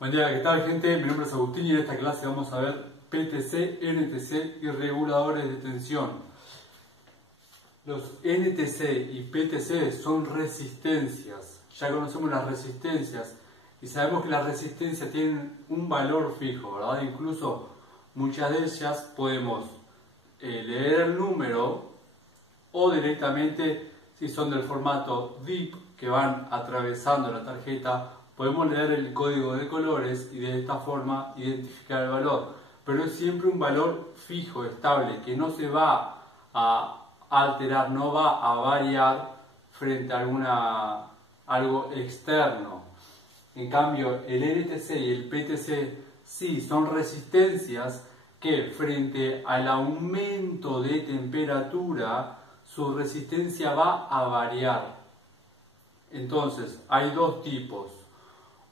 Buen día, ¿qué tal, gente? Mi nombre es Agustín y en esta clase vamos a ver PTC, NTC y reguladores de tensión. Los NTC y PTC son resistencias. Ya conocemos las resistencias y sabemos que las resistencias tienen un valor fijo, ¿verdad? Incluso muchas de ellas podemos leer el número o directamente, si son del formato DIP, que van atravesando la tarjeta, podemos leer el código de colores y de esta forma identificar el valor. Pero es siempre un valor fijo, estable, que no se va a alterar, no va a variar frente a algo externo. En cambio, el NTC y el PTC sí son resistencias que frente al aumento de temperatura, su resistencia va a variar. Entonces, hay dos tipos.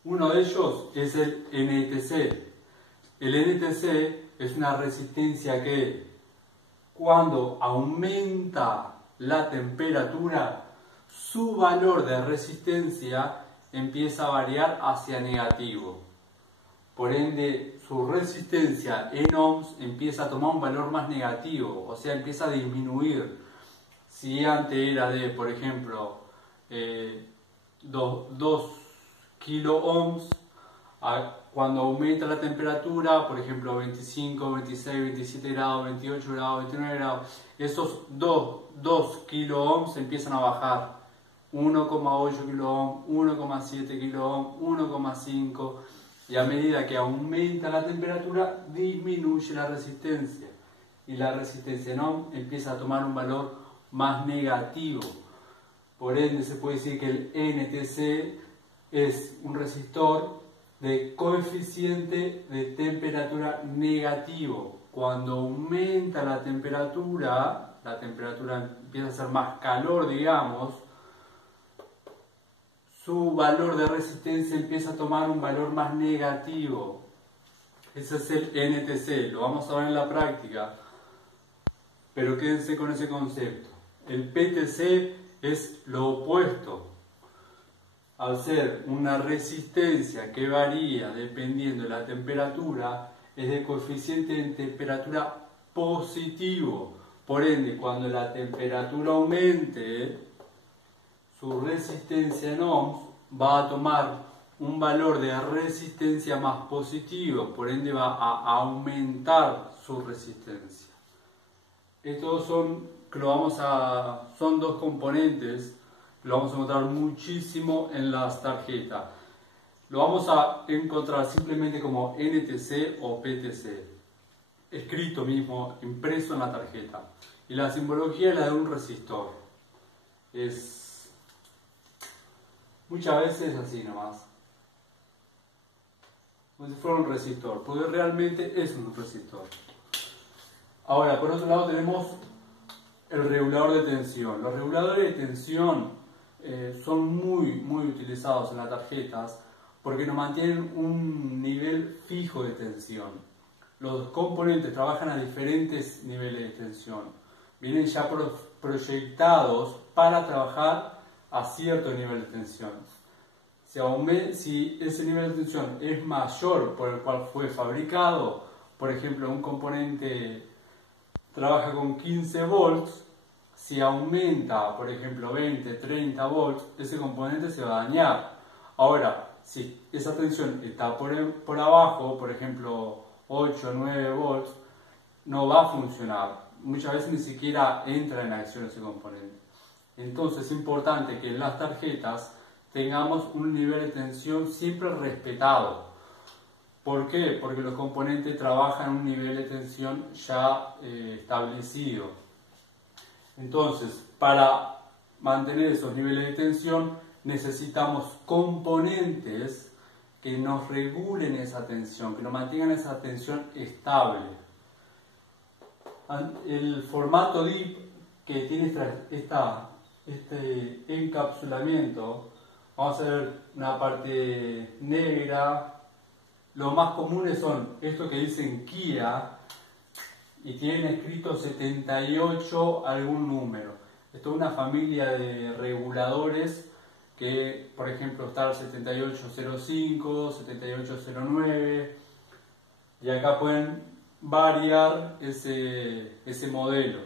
Uno de ellos es el NTC. El NTC es una resistencia que cuando aumenta la temperatura, su valor de resistencia empieza a variar hacia negativo. Por ende, su resistencia en ohms empieza a tomar un valor más negativo, o sea, empieza a disminuir. Si antes era de, por ejemplo, 2 kilo ohms, cuando aumenta la temperatura, por ejemplo 25, 26, 27 grados, 28 grados, 29 grados, esos 2 kilo ohms empiezan a bajar. 1,8 kilo ohm, 1,7 kilo ohm, 1,5, y a medida que aumenta la temperatura disminuye la resistencia, y la resistencia en ohm empieza a tomar un valor más negativo. Por ende se puede decir que el NTC es un resistor de coeficiente de temperatura negativo. Cuando aumenta la temperatura empieza a ser más calor, digamos, su valor de resistencia empieza a tomar un valor más negativo. Ese es el NTC, lo vamos a ver en la práctica, pero quédense con ese concepto. El PTC es lo opuesto. Al ser una resistencia que varía dependiendo de la temperatura, es de coeficiente de temperatura positivo. Por ende, cuando la temperatura aumente, su resistencia en ohms va a tomar un valor de resistencia más positivo, por ende va a aumentar su resistencia. Estos son dos componentes que lo vamos a encontrar muchísimo en las tarjetas. Lo vamos a encontrar simplemente como NTC o PTC, escrito mismo, impreso en la tarjeta. Y la simbología es la de un resistor. Es muchas veces así nomás, como si fuera un resistor, porque realmente es un resistor. Ahora, por otro lado tenemos el regulador de tensión. Los reguladores de tensión son muy utilizados en las tarjetas porque nos mantienen un nivel fijo de tensión. Los componentes trabajan a diferentes niveles de tensión. Vienen ya proyectados para trabajar a cierto nivel de tensión. Si ese nivel de tensión es mayor por el cual fue fabricado, por ejemplo, un componente trabaja con 15 volts, si aumenta, por ejemplo, 20, 30 volts, ese componente se va a dañar. Ahora, si esa tensión está por abajo, por ejemplo, 8, 9 volts, no va a funcionar. Muchas veces ni siquiera entra en acción ese componente. Entonces es importante que en las tarjetas tengamos un nivel de tensión siempre respetado. ¿Por qué? Porque los componentes trabajan a un nivel de tensión ya establecido. Entonces, para mantener esos niveles de tensión necesitamos componentes que nos regulen esa tensión, que nos mantengan esa tensión estable. El formato DIP que tiene este encapsulamiento, vamos a ver una parte negra. Los más comunes son estos que dicen Kia y tienen escrito 78 algún número. Esto es una familia de reguladores que por ejemplo está el 7805, 7809, y acá pueden variar ese modelo.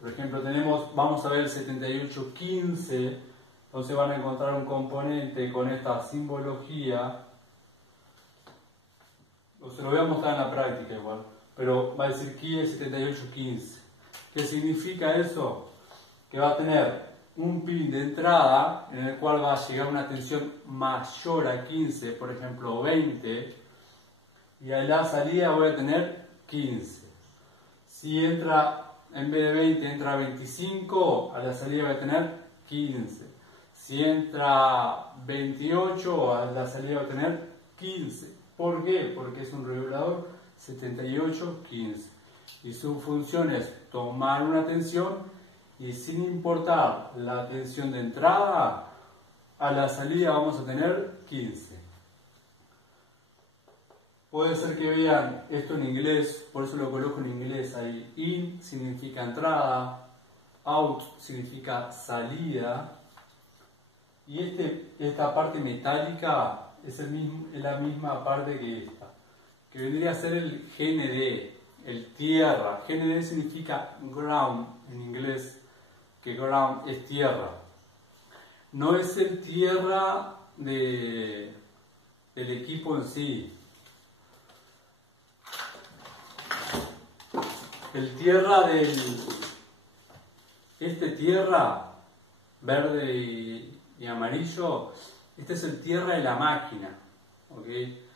Por ejemplo, vamos a ver el 7815, entonces van a encontrar un componente con esta simbología. Se lo voy a mostrar en la práctica igual, pero va a decir Kie 7815. ¿Qué significa eso? Que va a tener un pin de entrada en el cual va a llegar una tensión mayor a 15, por ejemplo 20, y a la salida voy a tener 15. Si entra, en vez de 20, entra 25, a la salida voy a tener 15. Si entra 28, a la salida voy a tener 15. ¿Por qué? Porque es un regulador 7815. Y su función es tomar una tensión y sin importar la tensión de entrada, a la salida vamos a tener 15. Puede ser que vean esto en inglés, por eso lo coloco en inglés ahí. In significa entrada, out significa salida, y esta parte metálica es la misma parte que esta, que vendría a ser el GND, el tierra. GND significa ground en inglés, que ground es tierra. No es el tierra del equipo en sí. El tierra este tierra verde y amarillo, este es el tierra de la máquina, ¿okay?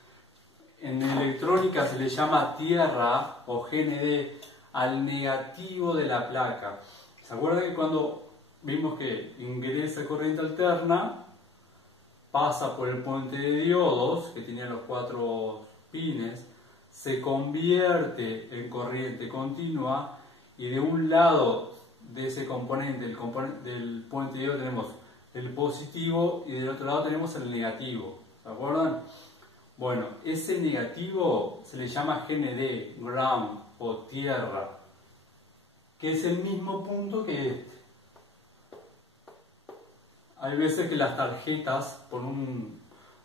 En electrónica se le llama tierra o GND al negativo de la placa. ¿Se acuerdan que cuando vimos que ingresa corriente alterna, pasa por el puente de diodos que tenía los 4 pines, se convierte en corriente continua, y de un lado de ese componente, del puente de diodo, tenemos el positivo y del otro lado tenemos el negativo? ¿Se acuerdan? Bueno, ese negativo se le llama GND, ground o tierra, que es el mismo punto que este. Hay veces que las tarjetas, por un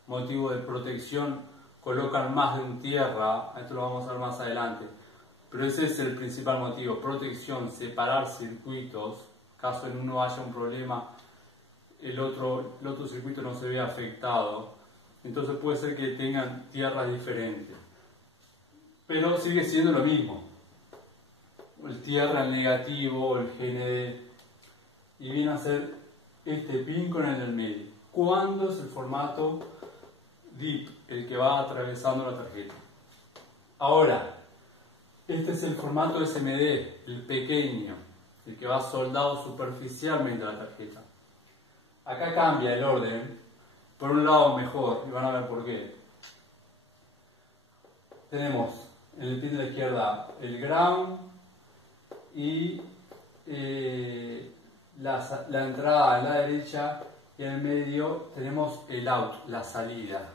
motivo de protección, colocan más de un tierra, esto lo vamos a ver más adelante, pero ese es el principal motivo: protección, separar circuitos, caso en uno haya un problema, el otro circuito no se ve afectado. Entonces puede ser que tengan tierras diferentes, pero sigue siendo lo mismo, el tierra, el negativo, el GND, y viene a ser este pin con el del medio. ¿Cuándo es el formato DIP, el que va atravesando la tarjeta? Ahora, este es el formato SMD, el pequeño, el que va soldado superficialmente a la tarjeta. Acá cambia el orden, por un lado mejor, y van a ver por qué. Tenemos en el pin de la izquierda el ground y la entrada a la derecha, y en el medio tenemos el out, la salida.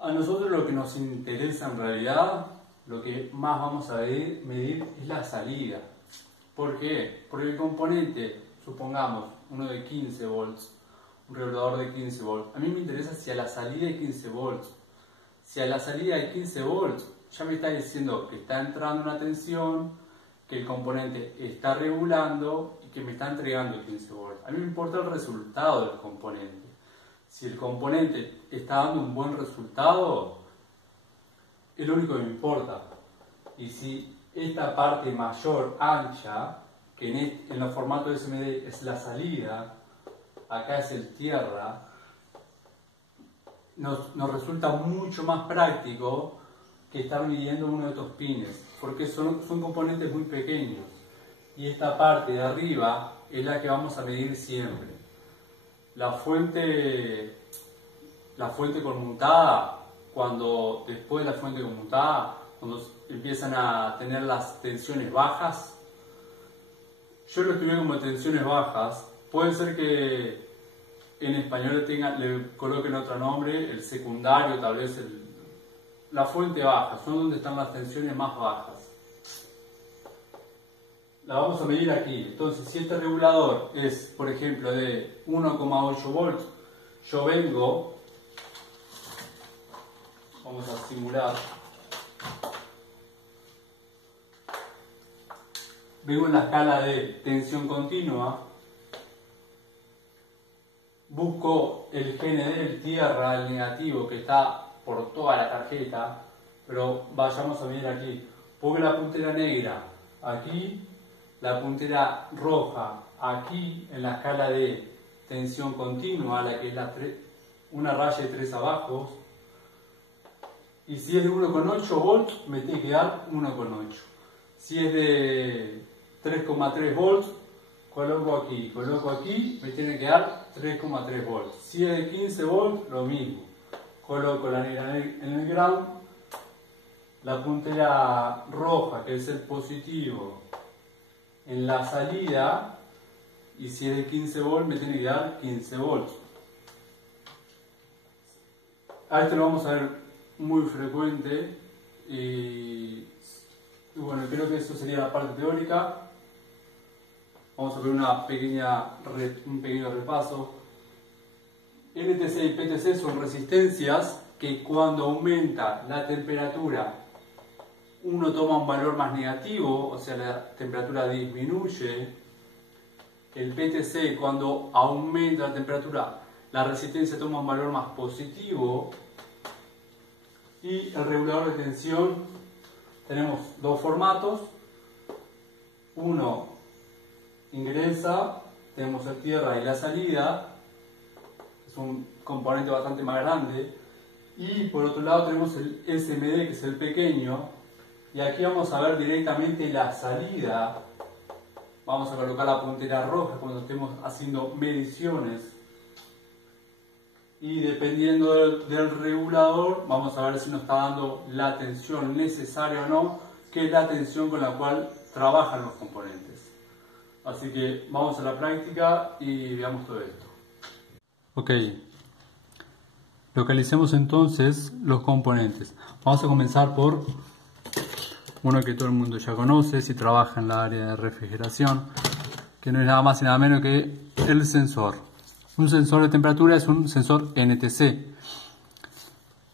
A nosotros lo que nos interesa en realidad, lo que más vamos a medir es la salida. ¿Por qué? Porque el componente, supongamos, uno de 15 volts, un regulador de 15 volts, a mí me interesa si a la salida hay 15 volts. Si a la salida hay 15 volts, ya me está diciendo que está entrando una tensión, que el componente está regulando y que me está entregando 15 volts. A mí me importa el resultado del componente. Si el componente está dando un buen resultado, es lo único que me importa. Y si esta parte mayor, ancha, que en los formatos SMD es la salida, acá es el tierra, nos resulta mucho más práctico que estar midiendo uno de estos pines, porque son componentes muy pequeños, y esta parte de arriba es la que vamos a medir siempre. La fuente conmutada, después de la fuente conmutada, cuando empiezan a tener las tensiones bajas, yo lo escribí como tensiones bajas. Puede ser que en español le coloquen otro nombre, el secundario, tal vez la fuente baja, son donde están las tensiones más bajas. La vamos a medir aquí. Entonces, si este regulador es, por ejemplo, de 1,8 volts, yo vengo, vamos a simular, vengo en la escala de tensión continua, busco el GND, el tierra, el negativo que está por toda la tarjeta, pero vayamos a ver aquí, pongo la puntera negra aquí, la puntera roja aquí en la escala de tensión continua, la que es una raya de 3 abajo, y si es de 1,8 volts me tiene que dar 1,8. Si es de 3,3 volts, coloco aquí, me tiene que dar 3,3 volts. Si es de 15 volts, lo mismo. Coloco la negra en el ground, la puntera roja, que es el positivo, en la salida, y si es de 15 volts, me tiene que dar 15 volts. A esto lo vamos a ver muy frecuente, y bueno, creo que eso sería la parte teórica. Vamos a ver un pequeño repaso. NTC y PTC son resistencias que cuando aumenta la temperatura uno toma un valor más negativo, o sea la temperatura disminuye. El PTC cuando aumenta la temperatura la resistencia toma un valor más positivo. Y el regulador de tensión tenemos dos formatos. Uno ingresa, tenemos el tierra y la salida, es un componente bastante más grande, y por otro lado tenemos el SMD, que es el pequeño, y aquí vamos a ver directamente la salida. Vamos a colocar la puntera roja cuando estemos haciendo mediciones, y dependiendo del regulador vamos a ver si nos está dando la tensión necesaria o no, que es la tensión con la cual trabajan los componentes. Así que vamos a la práctica y veamos todo esto. Ok, localicemos entonces los componentes. Vamos a comenzar por uno que todo el mundo ya conoce si trabaja en la área de refrigeración, que no es nada más y nada menos que el sensor. Un sensor de temperatura es un sensor NTC.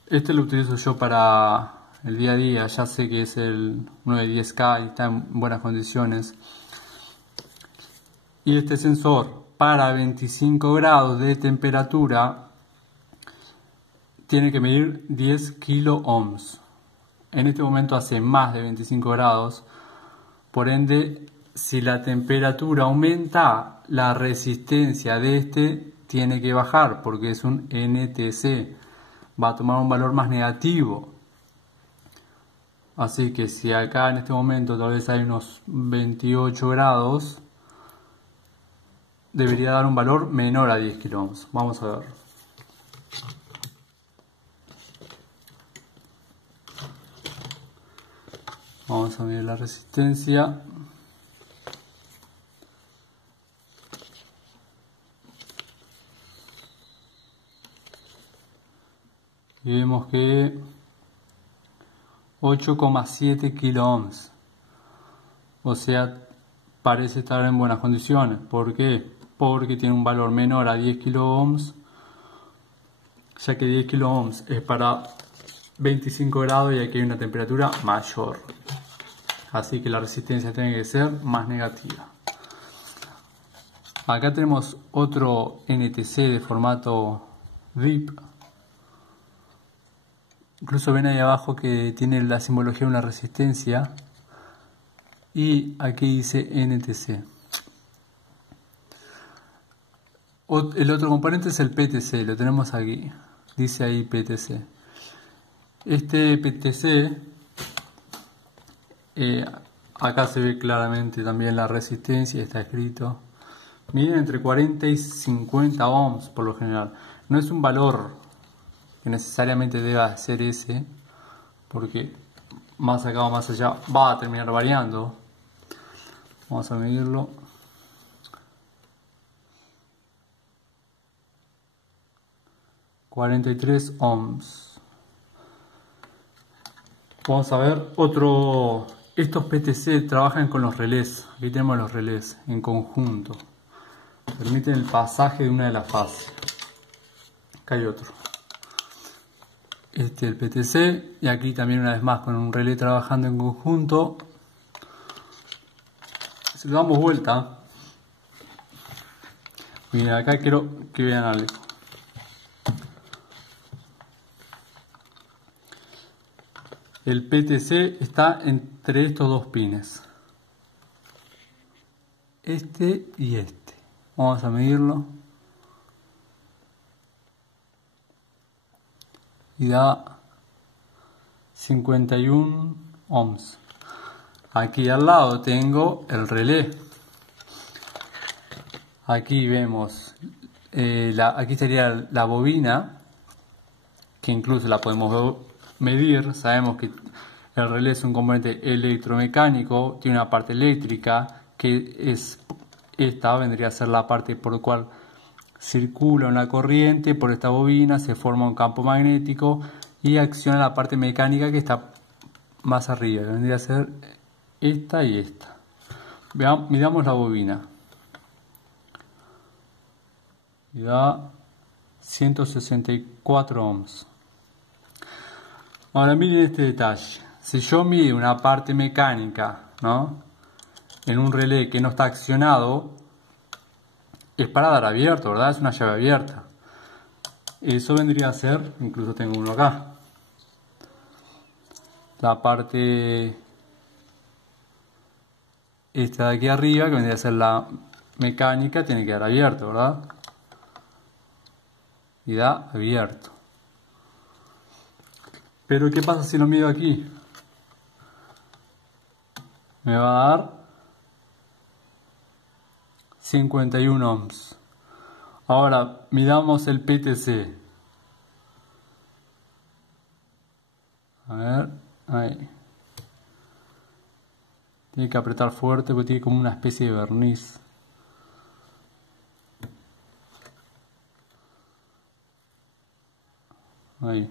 Este lo utilizo yo para el día a día, ya sé que es el 910K y está en buenas condiciones. Y este sensor para 25 grados de temperatura tiene que medir 10 kilo ohms. En este momento hace más de 25 grados, por ende, si la temperatura aumenta, la resistencia de este tiene que bajar porque es un NTC, va a tomar un valor más negativo. Así que si acá en este momento tal vez hay unos 28 grados, debería dar un valor menor a 10 kilo ohms. Vamos a ver. Vamos a medir la resistencia. Y vemos que 8,7 kilo ohms. O sea, parece estar en buenas condiciones. ¿Por qué? Porque tiene un valor menor a 10 kilo ohms, ya que 10 kilo ohms es para 25 grados y aquí hay una temperatura mayor. Así que la resistencia tiene que ser más negativa. Acá tenemos otro NTC de formato VIP. Incluso ven ahí abajo que tiene la simbología de una resistencia. Y aquí dice NTC. El otro componente es el PTC, lo tenemos aquí. Dice ahí PTC. Este PTC, acá se ve claramente también la resistencia, está escrito. Miden entre 40 y 50 ohms por lo general. No es un valor que necesariamente deba ser ese, porque más acá o más allá va a terminar variando. Vamos a medirlo. ...43 ohms. Vamos a ver otro. Estos PTC trabajan con los relés. Aquí tenemos los relés en conjunto. Permiten el pasaje de una de las fases. Acá hay otro. El PTC, y aquí también una vez más con un relé trabajando en conjunto. Si le damos vuelta, miren, acá quiero que vean algo. El PTC está entre estos dos pines, este y este. Vamos a medirlo y da 51 ohms. Aquí al lado tengo el relé. Aquí vemos, aquí sería la bobina, que incluso la podemos medir. Sabemos que el relé es un componente electromecánico, tiene una parte eléctrica, que es esta, vendría a ser la parte por la cual circula una corriente. Por esta bobina se forma un campo magnético y acciona la parte mecánica que está más arriba, que vendría a ser esta y esta. Midamos la bobina. Y da 164 ohms. Ahora miren este detalle. Si yo mido una parte mecánica, ¿no?, en un relé que no está accionado, es para dar abierto, ¿verdad? Es una llave abierta. Eso vendría a ser, incluso tengo uno acá, la parte esta de aquí arriba, que vendría a ser la mecánica, tiene que dar abierto, ¿verdad? Y da abierto. Pero ¿qué pasa si lo mido aquí? Me va a dar 51 ohms. Ahora midamos el PTC. A ver, ahí. Tiene que apretar fuerte porque tiene como una especie de barniz. Ahí.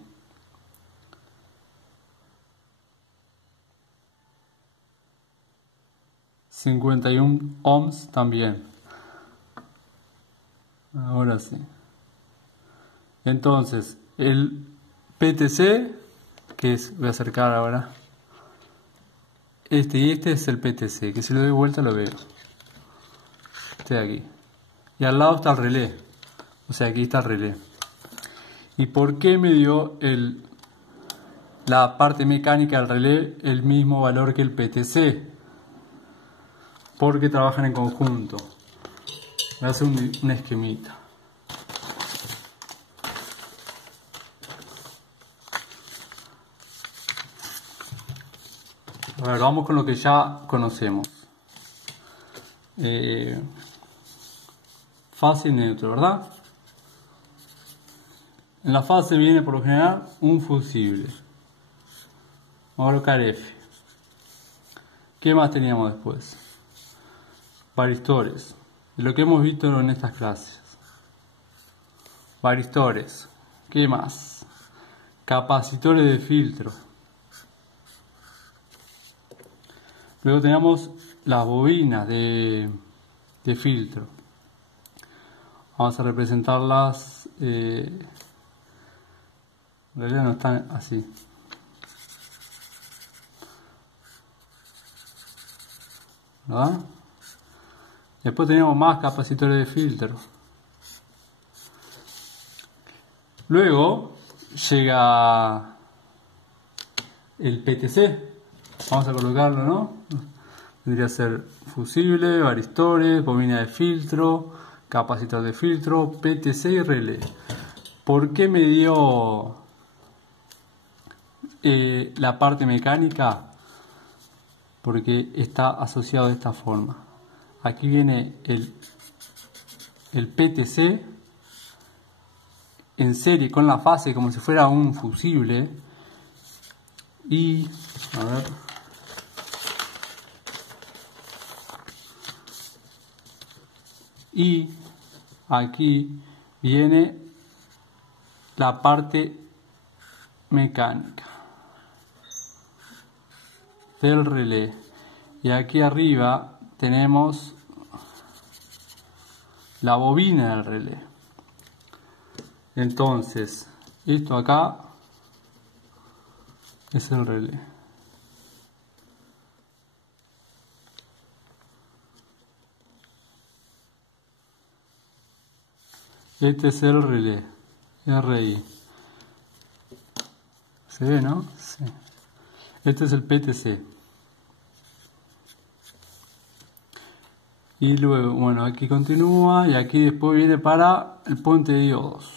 ...51 ohms también. Ahora sí. Entonces, el PTC, que es, voy a acercar ahora. Este y este es el PTC, que si le doy vuelta lo veo. Este de aquí. Y al lado está el relé. O sea, aquí está el relé. ¿Y por qué me dio la parte mecánica del relé el mismo valor que el PTC? Porque trabajan en conjunto. Voy a hacer un esquemita. A ver, vamos con lo que ya conocemos. Fase y neutro, ¿verdad? En la fase viene por lo general un fusible. Vamos a colocar F. ¿Qué más teníamos después? Varistores. Lo que hemos visto en estas clases. Varistores. ¿Qué más? Capacitores de filtro. Luego tenemos las bobinas de filtro. Vamos a representarlas. En realidad no están así. ¿Verdad? Después tenemos más capacitores de filtro. Luego llega el PTC. Vamos a colocarlo, ¿no? Tendría que ser fusible, varistores, bobina de filtro, capacitor de filtro, PTC y relé. ¿Por qué me dio la parte mecánica? Porque está asociado de esta forma. Aquí viene el PTC en serie con la fase como si fuera un fusible. Y, a ver, y aquí viene la parte mecánica del relé. Y aquí arriba tenemos la bobina del relé. Entonces, esto acá es el relé. Este es el relé, RI. ¿Se ve, no? Sí. Este es el PTC. Y luego, bueno, aquí continúa y aquí después viene para el puente de diodos.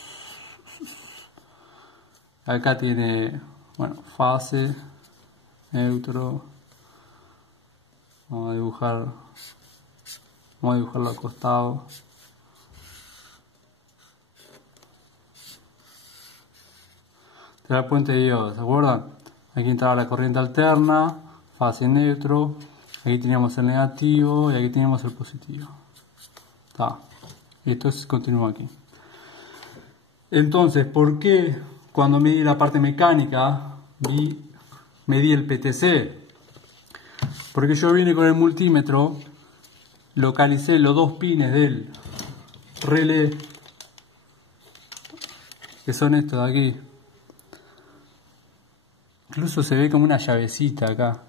Acá tiene, bueno, fase, neutro. Vamos a dibujarlo al costado. Te da el puente de diodos, ¿se acuerdan? Aquí entraba la corriente alterna, fase neutro. Aquí teníamos el negativo y aquí teníamos el positivo. Está. Esto continúa aquí. Entonces, ¿por qué cuando medí la parte mecánica medí el PTC? Porque yo vine con el multímetro, localicé los dos pines del relé, que son estos de aquí. Incluso se ve como una llavecita acá.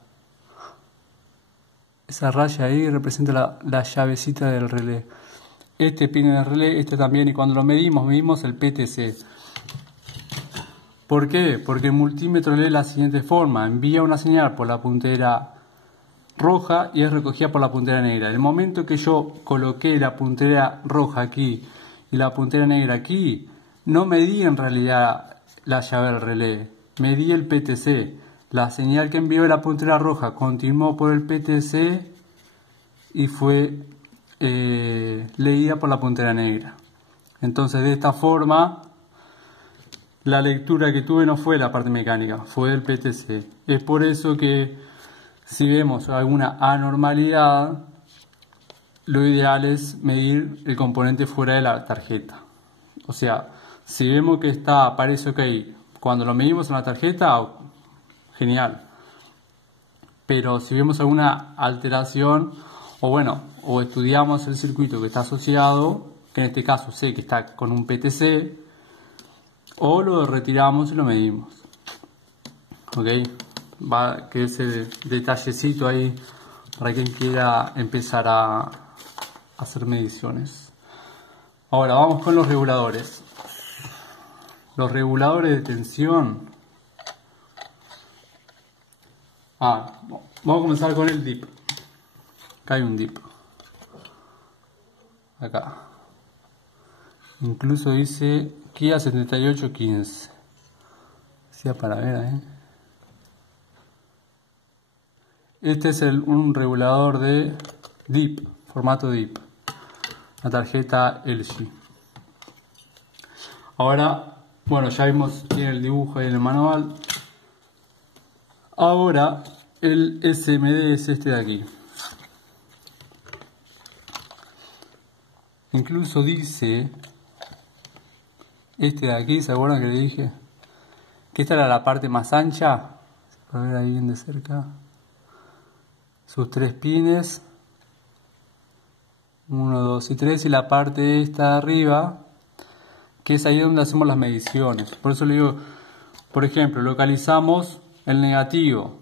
Esa raya ahí representa la llavecita del relé. Este pin del relé, este también, y cuando lo medimos el PTC. ¿Por qué? Porque el multímetro lee de la siguiente forma: envía una señal por la puntera roja y es recogida por la puntera negra. En el momento que yo coloqué la puntera roja aquí y la puntera negra aquí, no medí en realidad la llave del relé, medí el PTC. La señal que envió la puntera roja continuó por el PTC y fue leída por la puntera negra. Entonces, de esta forma, la lectura que tuve no fue la parte mecánica, fue el PTC. Es por eso que si vemos alguna anormalidad, lo ideal es medir el componente fuera de la tarjeta. O sea, si vemos que aparece OK cuando lo medimos en la tarjeta, genial. Pero si vemos alguna alteración, o estudiamos el circuito que está asociado, que en este caso sé que está con un PTC, o lo retiramos y lo medimos. Ok, va que ese detallecito ahí para quien quiera empezar a hacer mediciones. Ahora vamos con los reguladores. Los reguladores de tensión. Vamos a comenzar con el dip. Acá hay un dip. Acá. Incluso dice Kia 7815. Decía para ver ahí. Este es un regulador de dip, formato dip. La tarjeta LG. Ahora, bueno, ya vimos, tiene el dibujo ahí en el manual. Ahora el SMD es este de aquí. Incluso dice, este de aquí, ¿se acuerdan que le dije? Que esta era la parte más ancha. Para ver ahí bien de cerca. Sus 3 pines. 1, 2 y 3. Y la parte esta de arriba, que es ahí donde hacemos las mediciones. Por eso le digo, por ejemplo, localizamos el negativo.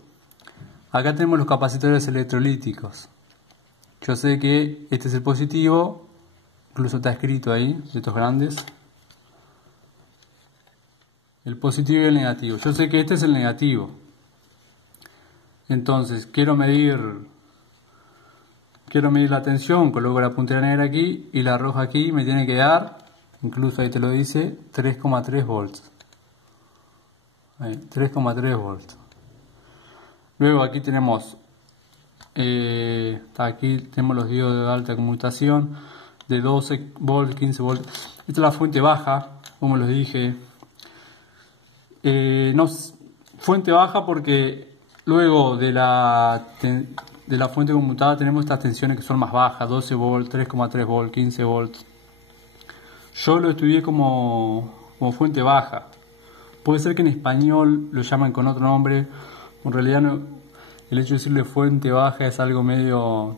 Acá tenemos los capacitores electrolíticos. Yo sé que este es el positivo. Incluso está escrito ahí, estos grandes. El positivo y el negativo. Yo sé que este es el negativo. Entonces, quiero medir la tensión. Coloco la puntera negra aquí y la roja aquí. Me tiene que dar, incluso ahí te lo dice, 3,3 volts. 3,3 volts. Luego aquí tenemos, aquí tenemos los diodos de alta conmutación de 12 volts, 15 volts. Esta es la fuente baja, como les dije. No, fuente baja porque luego de la fuente conmutada tenemos estas tensiones que son más bajas, 12 volts, 3,3 volts, 15 volts. Yo lo estudié como fuente baja. Puede ser que en español lo llaman con otro nombre. En realidad no, el hecho de decirle fuente baja es algo medio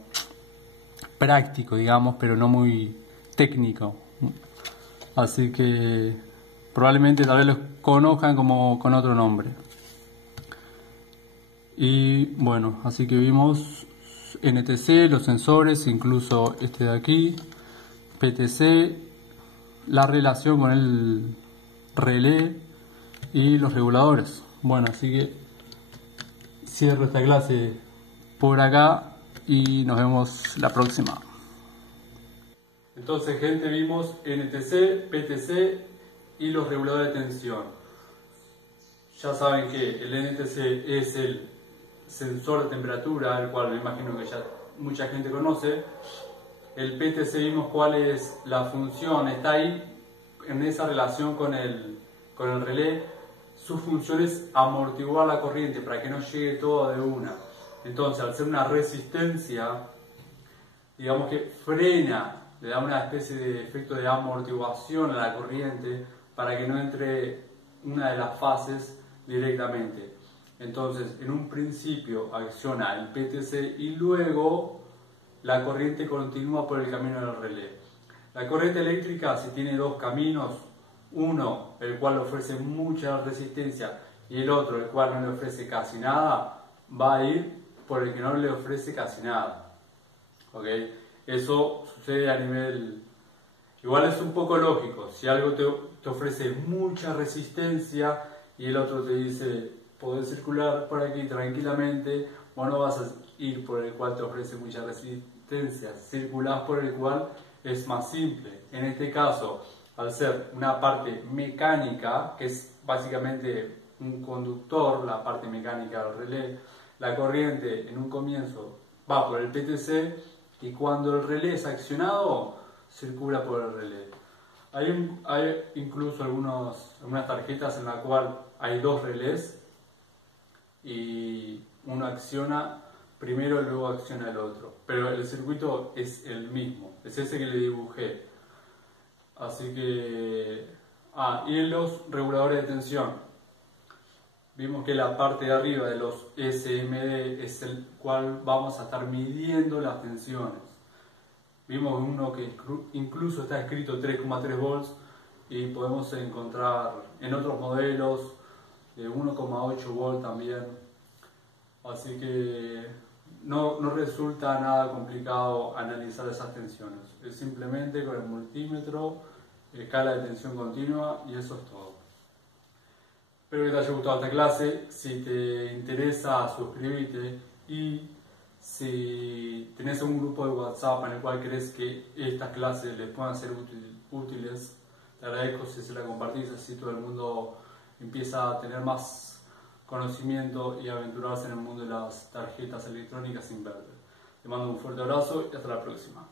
práctico, digamos, pero no muy técnico. Así que probablemente tal vez los conozcan como con otro nombre. Y bueno, así que vimos NTC, los sensores, incluso este de aquí, PTC, la relación con el relé y los reguladores. Bueno, así que cierro esta clase por acá y nos vemos la próxima. Entonces, gente, vimos NTC, PTC y los reguladores de tensión. Ya saben que el NTC es el sensor de temperatura, el cual me imagino que ya mucha gente conoce. El PTC vimos cuál es la función, está ahí en esa relación con el relé. Su función es amortiguar la corriente para que no llegue todo de una. Entonces, al ser una resistencia, digamos que frena, le da una especie de efecto de amortiguación a la corriente para que no entre una de las fases directamente. Entonces, en un principio acciona el PTC y luego la corriente continúa por el camino del relé. La corriente eléctrica, si tiene dos caminos, uno el cual le ofrece mucha resistencia y el otro el cual no le ofrece casi nada, va a ir por el que no le ofrece casi nada. ¿Ok? Eso sucede a nivel... Igual es un poco lógico, si algo te ofrece mucha resistencia y el otro te dice podés circular por aquí tranquilamente, vos no vas a ir por el cual te ofrece mucha resistencia, circulás por el cual es más simple. En este caso, al ser una parte mecánica, que es básicamente un conductor, la parte mecánica del relé, la corriente en un comienzo va por el PTC y cuando el relé es accionado, circula por el relé. Hay incluso algunas tarjetas en la cual hay dos relés y uno acciona primero y luego acciona el otro, pero el circuito es el mismo, es ese que le dibujé. Así que... y en los reguladores de tensión, vimos que la parte de arriba de los SMD es el cual vamos a estar midiendo las tensiones. Vimos uno que incluso está escrito 3,3 volts y podemos encontrar en otros modelos de 1,8 volts también. Así que no resulta nada complicado analizar esas tensiones. Es simplemente con el multímetro, escala de tensión continua y eso es todo. Espero que te haya gustado esta clase. Si te interesa, suscríbete y si tenés un grupo de WhatsApp en el cual crees que estas clases les puedan ser útiles, te agradezco si se la compartís, así todo el mundo empieza a tener más conocimiento y aventurarse en el mundo de las tarjetas electrónicas sin verde. Te mando un fuerte abrazo y hasta la próxima.